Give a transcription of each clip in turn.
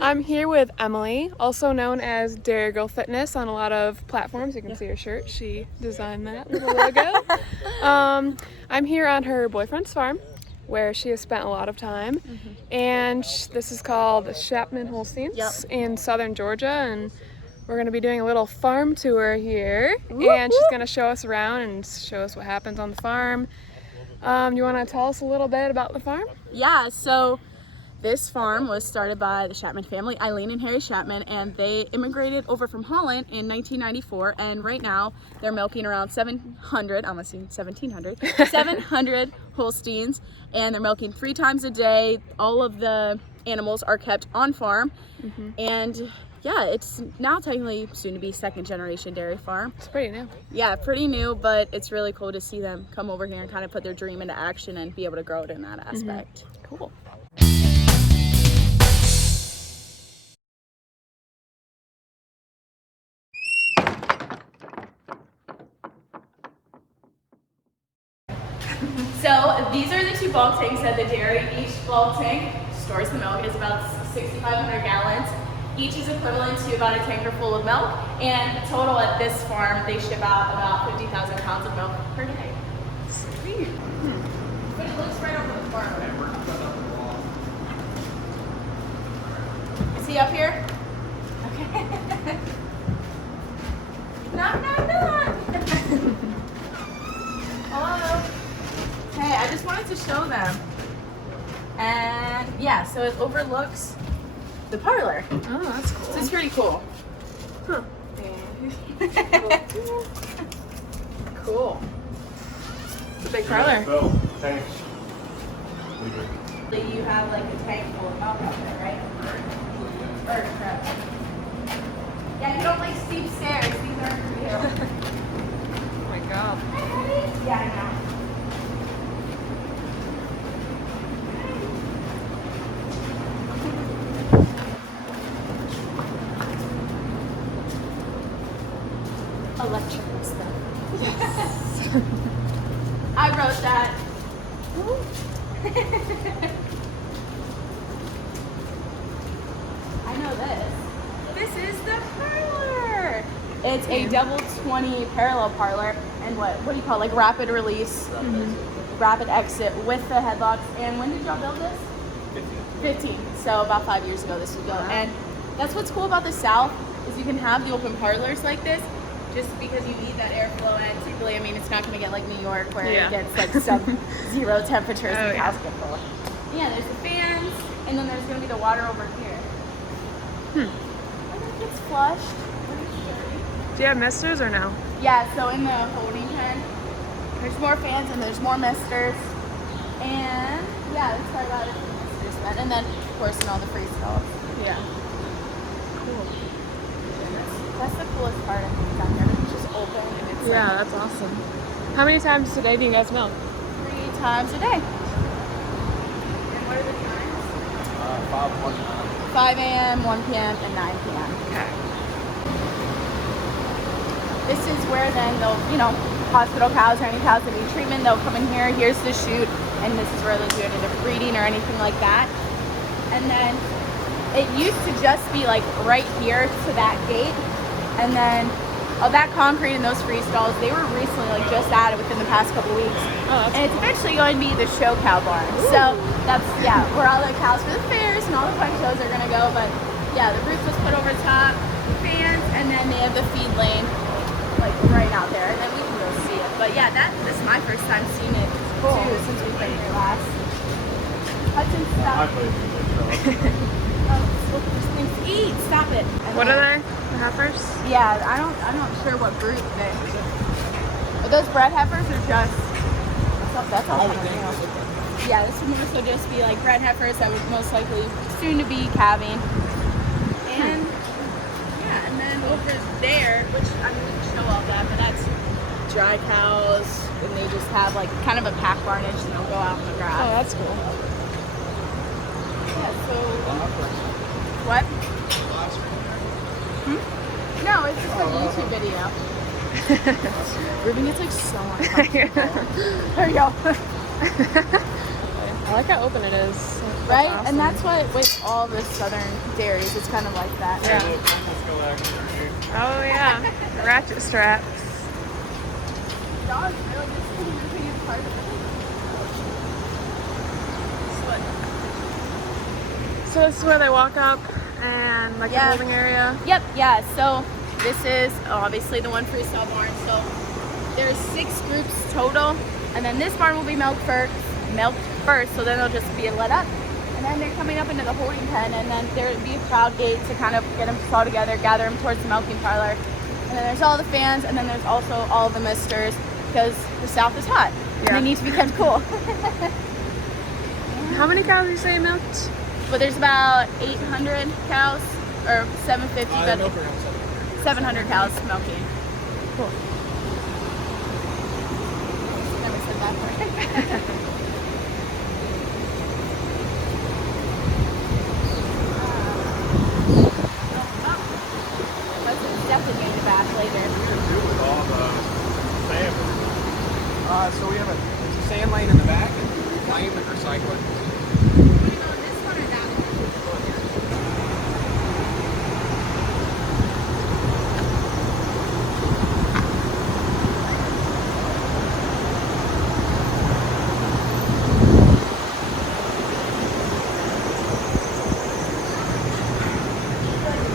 I'm here with Emily, also known as DairyGirlFitness on a lot of platforms. You can see her shirt. She designed that little logo. I'm here on her boyfriend's farm, where she has spent a lot of time. And this is called the Schaapman Holsteins in southern Georgia. And we're going to be doing a little farm tour here. And she's going to show us around and show us what happens on the farm. You want to tell us a little bit about the farm? Yeah, so this farm was started by the Chapman family, Eileen and Harry Chapman, and they immigrated over from Holland in 1994, and right now they're milking around 700, I'm assuming 1,700, 700 Holsteins, and they're milking 3 times a day. All of the animals are kept on farm, and yeah, it's now technically soon to be second generation dairy farm. It's pretty new. Yeah, pretty new, but it's really cool to see them come over here and kind of put their dream into action and be able to grow it in that aspect. Cool. So these are the 2 bulk tanks at the dairy. Each bulk tank stores the milk. It's about 6,500 gallons. Each is equivalent to about a tanker full of milk. And total at this farm, they ship out about 50,000 pounds of milk per day. Sweet. But it looks right over the farm. Is he up here? Okay. Knock, knock, knock. Hello. Hey, I just wanted to show them. And yeah, so it overlooks the parlor. Oh, that's cool. So it's pretty cool. Huh. Cool. It's a big parlor. Thanks. You have like a tank full of milk out there, right? Or crap. Yeah, you don't like steep stairs. These aren't for you. Oh my god. Yeah, I know. Electric stuff. Yes. I wrote that. I know this. This is the parlor. It's a double 20 parallel parlor and what do you call it? Like rapid release, rapid exit with the headlocks. And when did y'all build this? 15. So about 5 years ago this was built. And that's what's cool about the South is you can have the open parlors like this. Just because you need that airflow, and typically, I mean, it's not going to get like New York where it gets like sub-zero temperatures and the house gets full. Yeah, there's the fans, and then there's going to be the water over here. And then it gets flushed. Do you have misters or no? Yeah, so in the holding pen, there's more fans and there's more misters. And yeah, that's probably about it for the misters then. And then, of course, in all the free stalls. Yeah. That's the coolest part of things out there. It's just open and it's That's awesome. How many times a day do you guys milk? 3 times a day. And what are the times? 5 a.m., 1 p.m., and 9 p.m. Okay. This is where then they'll, hospital cows or any cows that need treatment, they'll come in here. Here's the chute, and this is where they'll do any breeding or anything like that. And then it used to just be like right here to that gate. And then that concrete and those free stalls, they were recently like just added within the past couple weeks. Oh, and it's eventually going to be the show cow barn. Ooh. So that's, where all the cows for the fairs and all the fun shows are going to go. But yeah, the roof was put over top, fans, and then they have the feed lane like right out there. And then we can go see it. But yeah, this is my first time seeing it too since we've been here last. Hudson, stop. Oh, there's things to eat. Stop it. What are they? The heifers? Yeah, I'm not sure what group they are. Are those bred heifers or just? That's all. Yeah, this would mostly just be like bred heifers that would most likely soon to be calving. And yeah, and then over there, which I wouldn't show all that, but that's dry cows, and they just have like kind of a pack barnage, and they'll go out in the grass. Oh, that's cool. Yeah, so what? No, it's just a YouTube video. Ruben gets like so uncomfortable. There you go. I like how open it is. right? awesome. And that's what with all the southern dairies, it's kind of like that. Yeah. Oh yeah, ratchet straps. Dogs really just part of it. So this is where they walk up and like the holding area. Yep, yeah. So this is obviously the one freestyle barn. So there's 6 groups total, and then this barn will be milked first. So then they'll just be let up, and then they're coming up into the holding pen, and then there would be a crowd gate to kind of get them all together, gather them towards the milking parlor, and then there's all the fans, and then there's also all the misters because the south is hot. Yeah. And they need to be kept cool. How many cows do you say milked? But there's about 800 cows, or 750, but 700 cows milking. Cool. Never said that part. Definitely getting back later. So we have a sand lane in the back and lane that recycling. This one or that one?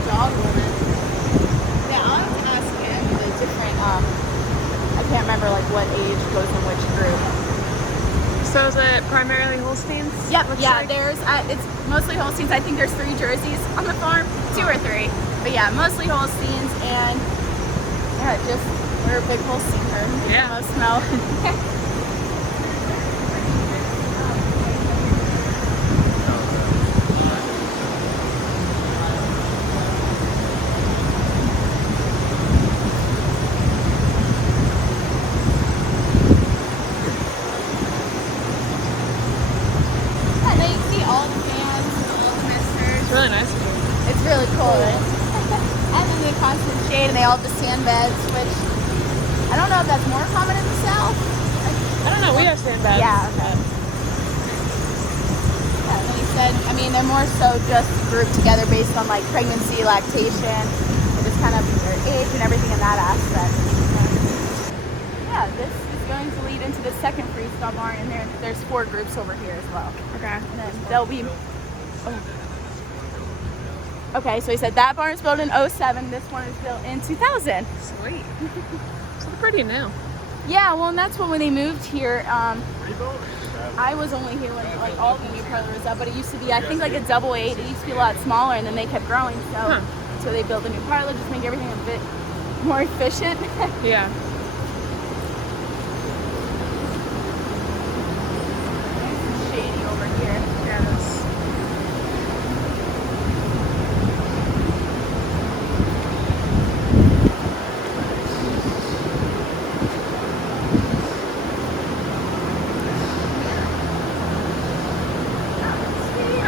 Dog woman. Yeah, I'll have to ask him the different, I can't remember like what age goes in which group. So is it primarily Holsteins? Yep, looks yeah, like? there's, it's mostly Holsteins. I think there's 3 jerseys on the farm, 2 or 3. But yeah, mostly Holsteins, and yeah, just, we're a big Holstein herd. Yeah. Most smell. And then you see all the fans, all the misters. It's really nice. It's really cool, right? And then the constant shade, and they all have the sand beds, which I don't know if that's more common in the South. I don't know. We have sand beds. Yeah, okay. Yeah, and then he said, I mean, they're more so just grouped together based on like pregnancy, lactation, and just kind of their age and everything in that aspect. Yeah, this is going to lead into the second freestyle barn, and there's 4 groups over here as well. Okay. And then there'll be. Okay, so he said that barn was built in 07. This one is built in 2000. Sweet. So they're pretty new. Yeah, well, and that's when they moved here. I was only here when like all the new parlor was up, but it used to be, I think, like a double 8. It used to be a lot smaller, and then they kept growing. So they built a new parlor, just make everything a bit more efficient. Yeah. Nice and shady over here. Yeah,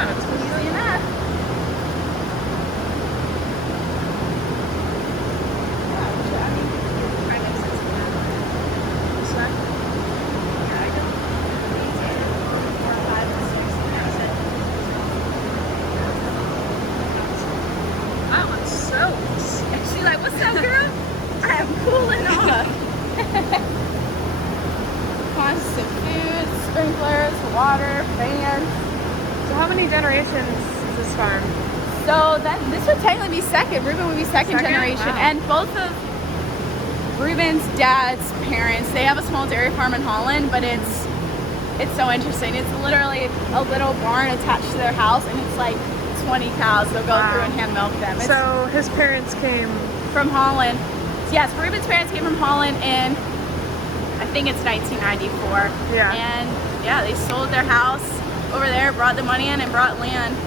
it is. Easy enough. That one's soaked. And she's like, "What's up, girl? I am cooling off." Constant food, sprinklers, water, fans. So how many generations is this farm? So this would technically be second. Ruben would be second generation. Wow. And both of Ruben's dad's parents, they have a small dairy farm in Holland, but it's so interesting. It's literally a little barn attached to their house, and it's like 20 cows. They'll go through and hand milk them. It's So his parents came. from Holland. Yes, Ruben's parents came from Holland in, I think it's 1994. Yeah. And yeah, they sold their house over there, brought the money in, and brought land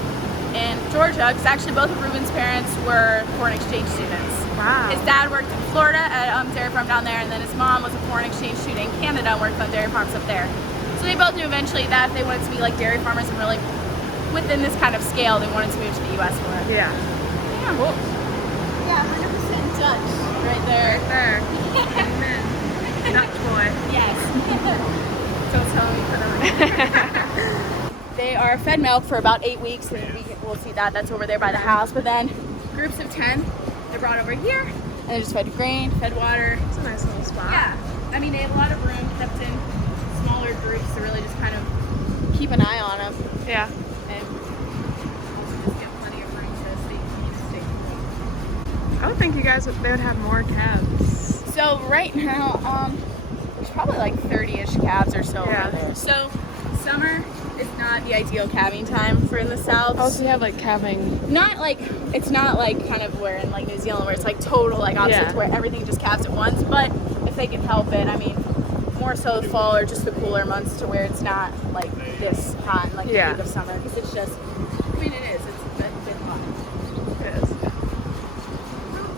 in Georgia, because actually both of Ruben's parents were foreign exchange students. Wow. His dad worked in Florida at a dairy farm down there, and then his mom was a foreign exchange student in Canada and worked on dairy farms up there. So they both knew eventually that if they wanted to be like dairy farmers and really within this kind of scale, they wanted to move to the U.S. for it. Yeah. Yeah, Cool. yeah, 100% Dutch right there. Right there. Amen. Dutch boy. Yes. Don't tell me. they are fed milk for about 8 weeks, and we'll see that. That's over there by the house. But then groups of 10, they're brought over here, and they're just fed grain, fed water. It's a nice little spot. Yeah, I mean, they have a lot of room, kept in smaller groups to really just kind of keep an eye on them. Yeah. And also just get plenty of room to stay clean. I would think you guys they would have more calves. So right now, there's probably like 30-ish calves or so Yeah. over there. So summer is not the ideal calving time for in the south. Also, you have like calving. It's not like kind of where in like New Zealand where it's like total like opposites where everything just calves at once. But if they can help it, I mean, more so the fall or just the cooler months to where it's not like this hot in like the heat of summer, because it's just, I mean, it is. It's a bit hot. It is.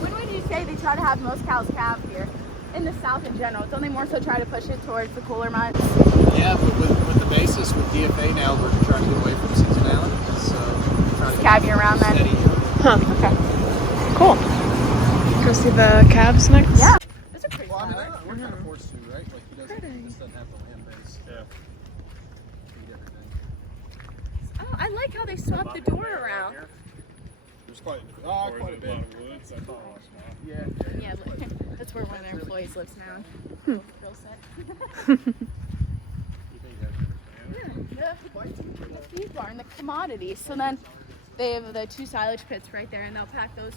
When would you say they try to have most cows calved here? In the south in general, don't they more so try to push it towards the cooler months? Yeah, but with the basis with DFA now, we're trying to get away from seasonality. So we're trying to Calve year round then? steady. Huh. Okay. Cool. Go see the calves next. Yeah. Those are pretty Well, I mean, solid. we're kind of forced to, right? Like he just doesn't have the land base. Yeah. Feed everything. Oh, I like how they swapped the door around. There's quite a bit. Yeah. Yeah, look, that's where one of their employees lives now. Real set. The feed barn, the commodities. So then they have the 2 silage pits right there, and they'll pack those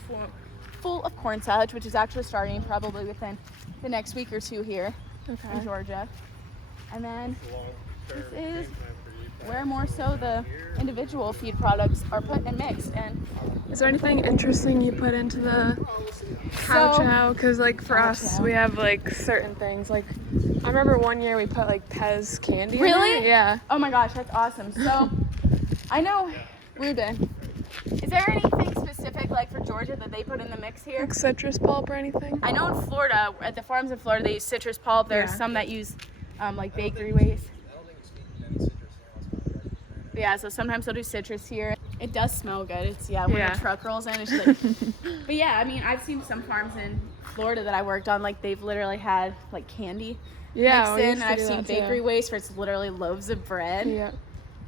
full of corn silage, which is actually starting probably within the next week or 2 here in Georgia. And then this is where more so the individual feed products are put and mixed. And Is there anything interesting you put into the cow chow? Because like for us, we have like certain things. Like I remember one year we put like Pez candy in Really? it. Yeah. oh my gosh, that's awesome. So I know, Ruben, is there anything specific like for Georgia that they put in the mix here? Like citrus pulp or anything? I know in Florida, at the farms in Florida, they use citrus pulp. There's some that use like bakery waste. But yeah, so sometimes they'll do citrus here. It does smell good. It's when the truck rolls in, it's just like. But yeah, I mean, I've seen some farms in Florida that I worked on, like they've literally had like candy mixed in, and I've seen bakery waste where it's literally loaves of bread. Yeah.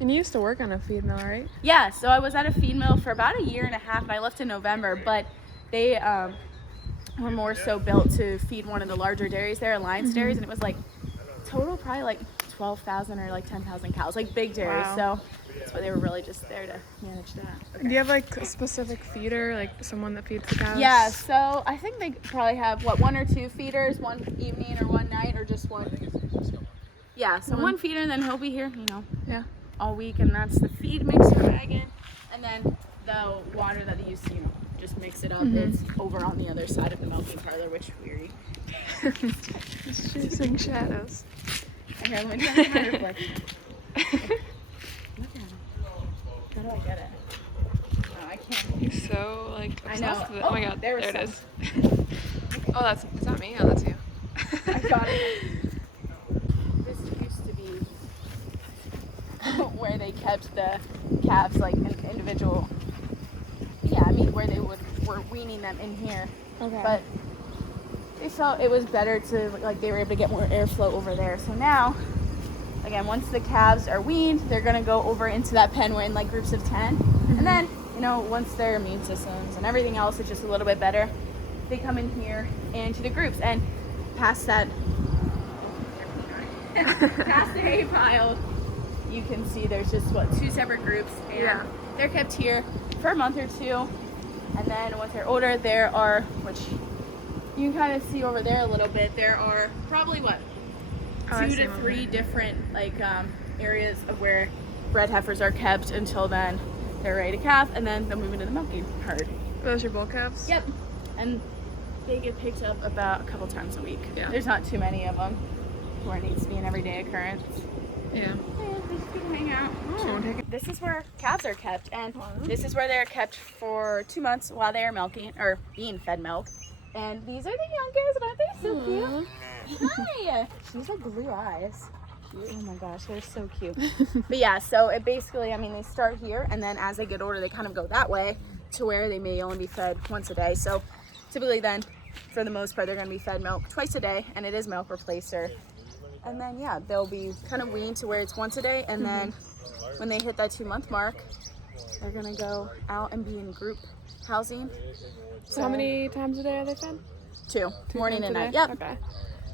And you used to work on a feed mill, right? Yeah, so I was at a feed mill for about 1.5 years, and I left in November, but they were more so built to feed one of the larger dairies there, Alliance Dairies, and it was like total probably like 12,000 or like 10,000 cows, like big dairies. Wow. So that's why they were really just there to manage that. Do you have like a specific feeder, like someone that feeds the cows? Yeah, so I think they probably have 1 or 2 feeders, one evening or one night, or just one. Yeah, so one feeder, and then he'll be here, all week, and that's the feed mixer wagon, and then the water that they use to just mix it up. It's over on the other side of the milking parlor, which weary. It's chasing shadows. Okay, I'm gonna try my reflection. Look at it. How do I get it? Oh, I can't. He's so like I obsessed know. with it. Oh my god, there there was it is. Oh, it's not me. Oh, that's you. I got it. This used to be where they kept the calves, like an individual. Yeah, I mean where they were weaning them in here. Okay. But they felt it was better to, like, they were able to get more airflow over there. So now, again, once the calves are weaned, they're gonna go over into that pen in like groups of 10, and then once their immune systems and everything else is just a little bit better, they come in here into the groups, and past that. Past the hay pile, you can see there's just 2 separate groups, and they're kept here for a month or 2, and then once they're older, there are, which you can kind of see over there a little bit, there are probably 2 to 3 different areas of where bred heifers are kept until then they're ready to calve, and then they'll move into the milking herd. Are those your bull calves? Yep, and they get picked up about a couple times a week. Yeah. There's not too many of them where it needs to be an everyday occurrence. Yeah. They just can hang out. Oh. This is where calves are kept, and this is where they're kept for 2 months while they are milking or being fed milk. And these are the youngest, aren't they so cute? Hi! She's like blue eyes. Cute. Oh my gosh, they're so cute. But yeah, so it basically, I mean, they start here, and then as they get older, they kind of go that way to where they may only be fed once a day. So typically then, for the most part, they're going to be fed milk twice a day, and it is milk replacer. And then, yeah, they'll be kind of weaned to where it's once a day, and then when they hit that 2-month mark, they're gonna go out and be in group housing. So how many times a day are they fed? 2, morning times and a night. day? Yep. Okay.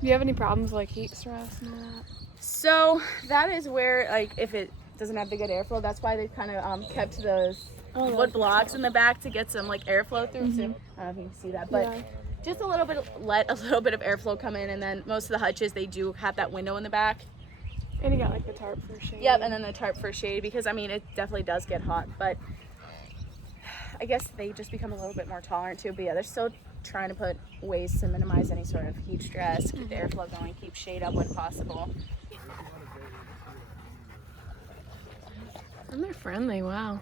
Do you have any problems like heat stress and all that? So that is where, like, if it doesn't have the good airflow, that's why they've kind of kept those wood blocks in the back to get some like airflow through. So I don't know if you can see that, but just a little bit, let a little bit of airflow come in, and then most of the hutches they do have that window in the back. And you got like the tarp for shade. Yep, and then the tarp for shade, because I mean it definitely does get hot, but I guess they just become a little bit more tolerant too. But yeah, they're still trying to put ways to minimize any sort of heat stress, keep the airflow going, keep shade up when possible. And they're friendly, wow.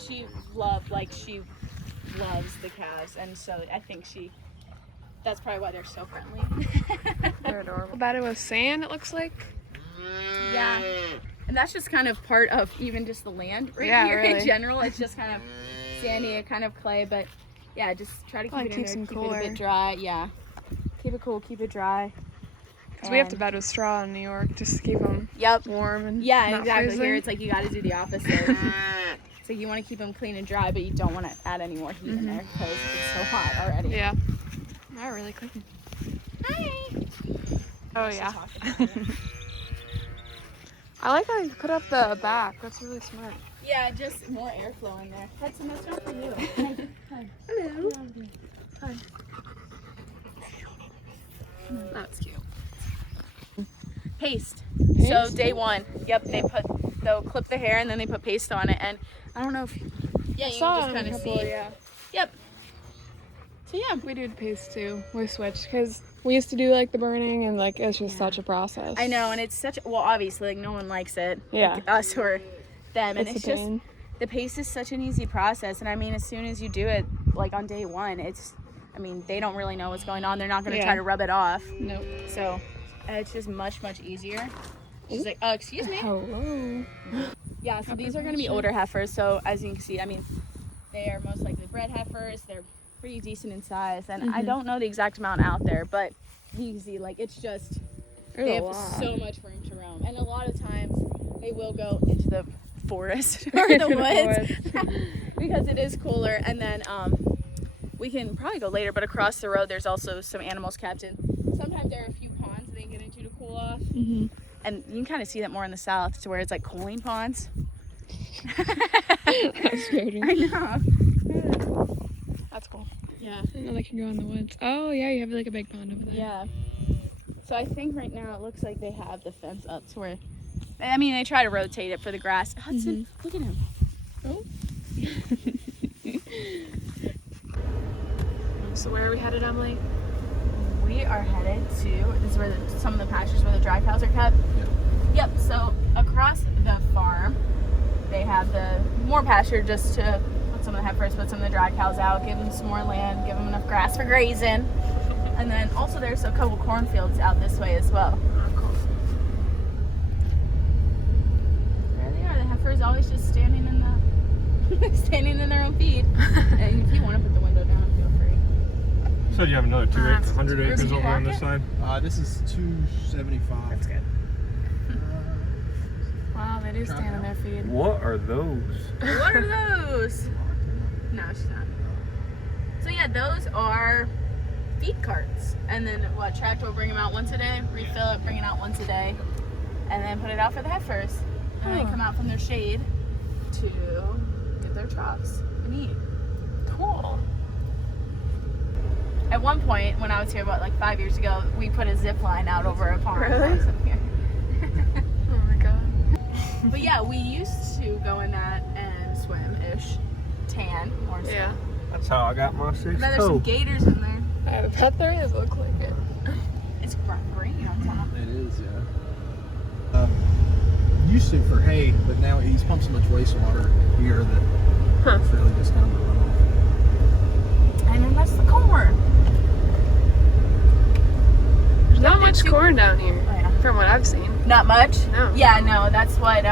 She loves the calves, and so I think that's probably why they're so friendly. They're adorable. About it with sand, it looks like. Yeah, and that's just kind of part of even just the land here really. in general. It's just kind of sandy, kind of clay, but yeah, just try to keep it in there, keep it a bit dry. Yeah, keep it cool, keep it dry. Because we have to bed with straw in New York just to keep them warm and yeah, not exactly. freezing. Here it's like you got to do the opposite. So you want to keep them clean and dry, but you don't want to add any more heat in there because it's so hot already. Yeah. They're really clean. Hi. Oh yeah. I like how you put up the back. That's really smart. Yeah, just more airflow in there. Hudson, that's not for you. Hi. Hello. Hi. That's cute. Paste. So day 1, they'll clip the hair and then they put paste on it, and I don't know if you can just kind of see. Yeah. Yep. So yeah, We do paste too. We switched because we used to do like the burning and like it's just such a process. I know, and it's obviously like no one likes it. Yeah. Like us or them, and It's it's a just pain. the paste is such an easy process, and I mean as soon as you do it like on day 1, they don't really know what's going on. They're not going to try to rub it off. Nope. So it's just much easier. She's like, excuse me. Hello. Yeah, so these are going to be older heifers. So as you can see, I mean, they are most likely bred heifers. They're pretty decent in size, and I don't know the exact amount out there, but you can see like it's just they have so much room to roam, and a lot of times they will go into the forest or the woods because it is cooler. And then we can probably go later, but across the road there's also some animals kept, and sometimes there are a few ponds they can get into to cool off. And you can kind of see that more in the south, to where it's like cooling ponds. That's scary. I know. That's cool. Yeah. I didn't know they can go in the woods. Oh yeah, you have like a big pond over there. Yeah. So I think right now it looks like they have the fence up to where, I mean, they try to rotate it for the grass. Hudson, look at him. Oh. So where are we headed, Emily? We are headed to, this is where some of the pastures where the dry cows are kept. Yep, so across the farm, they have the more pasture just to put some of the heifers, put some of the dry cows out, give them some more land, give them enough grass for grazing. And then also there's a couple cornfields out this way as well. There they are, the heifers always just standing in standing in their own feed. And if you want to put the window down, feel free. So you have another 100 acres over on this side? This is 275. That's good. Wow, they do stand in their feed. What are those? What are those? No, she's not. So yeah, those are feed carts. And then tractor will bring them out once a day, refill it, bring it out once a day, and then put it out for the heifers. And they come out from their shade to get their troughs and eat. Cool. At one point, when I was here about like 5 years ago, we put a zip line out over a pond. Really? Oh my god. But yeah, we used to go in that and swim-ish, tan, more so. Yeah. That's how I got my 6 But there's some gators in there. I bet there is. Look like it. It's green on top. It is, yeah. Used to for hay, but now he's pumped so much wastewater here that it's really just kind of a runoff. And then that's the corn. There's not much corn down here, Oh, yeah. from what I've seen. Not much? No. Yeah, no, that's what,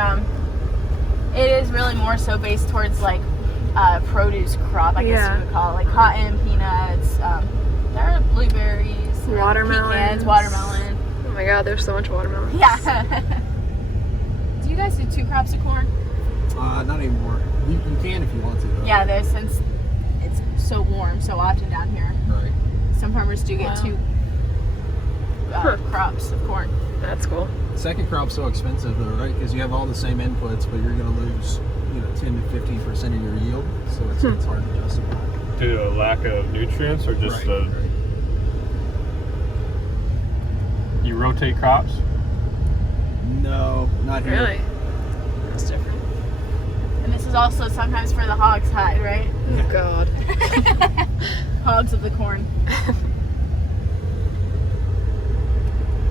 it is really more so based towards like produce crop, I guess you would call it. Like cotton, peanuts, there are blueberries, Watermelons. pecans, watermelon. Oh my god, there's so much watermelon. Yeah. Do you guys do 2 crops of corn? Not anymore. You can if you want to, though. Yeah, there's since it's so warm so often down here. Right. Some farmers do get 2 crops of corn. That's cool. Second crop's so expensive, though, right? Because you have all the same inputs, but you're going to lose, 10 to 15% of your yield. So it's hard to justify. Due to a lack of nutrients or just Right. You rotate crops? No, not here. Really? That's different. And this is also sometimes for the hog's hide, right? Oh God. Hogs of the corn. Have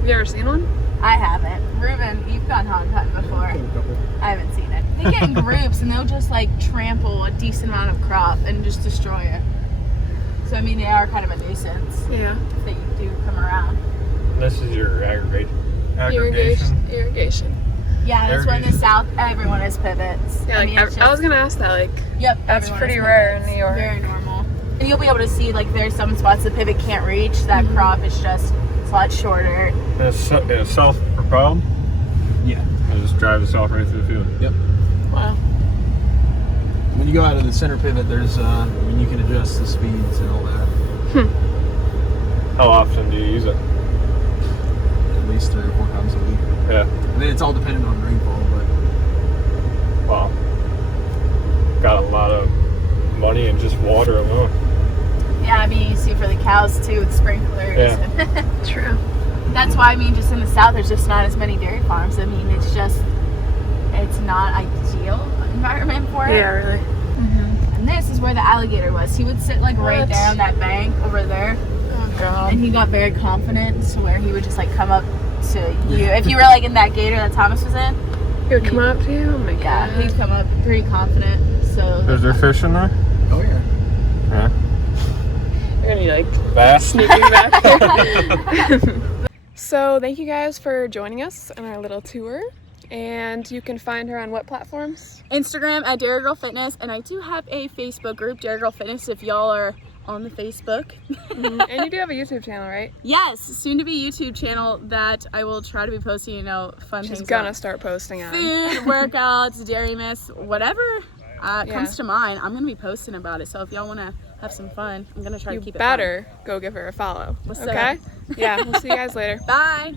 you ever seen one? I haven't. Ruben, you've gone hog hunting before. A couple. I haven't seen it. They get in groups and they'll just like trample a decent amount of crop and just destroy it. So I mean, they are kind of a nuisance Yeah. if they do come around. This is your aggregation. Irrigation. Yeah, that's why in the Irrigation. South everyone has pivots. Yeah, like, it's I was gonna ask that. Like, Yep. That's everyone pretty has rare in pivots. New York. Very normal. And you'll be able to see like there's some spots the pivot can't reach. That crop is just it's a lot shorter. And it's self-propelled. Yeah. It just drives itself right through the field. Yep. wow. When you go out of the center pivot, there's, you can adjust the speeds and all that. How often do you use it? At least 3 or 4 times a week. Yeah. I mean, it's all dependent on rainfall, but Wow. Got a lot of money in just water alone. Yeah, I mean you see for the cows too with sprinklers. Yeah. True. That's why I mean just in the South there's just not as many dairy farms. I mean it's not ideal environment for it. Yeah, really. And this is where the alligator was. He would sit like right What? there on that bank over there. Oh God. And he got very confident to where he would just like come up to you. If you were like in that gator that Thomas was in, He would come up to you. Oh my yeah, God. he'd come up pretty confident. So Is there fish in there? oh yeah. Yeah. You're gonna be like Bass? sneaking back there. So thank you guys for joining us on our little tour. And you can find her on what platforms? Instagram at DairyGirlFitness, and I do have a Facebook group, DairyGirlFitness, if y'all are on the Facebook. And you do have a YouTube channel, right? Yes, soon to be YouTube channel that I will try to be posting, fun She's things. gonna on start posting on. food, workouts, dairy myths, whatever Yeah. comes to mind. I'm gonna be posting about it. So if y'all wanna have some fun, I'm gonna try You to keep it better go give her a follow. What's okay? up? Yeah, we'll see you guys later. fun. Bye.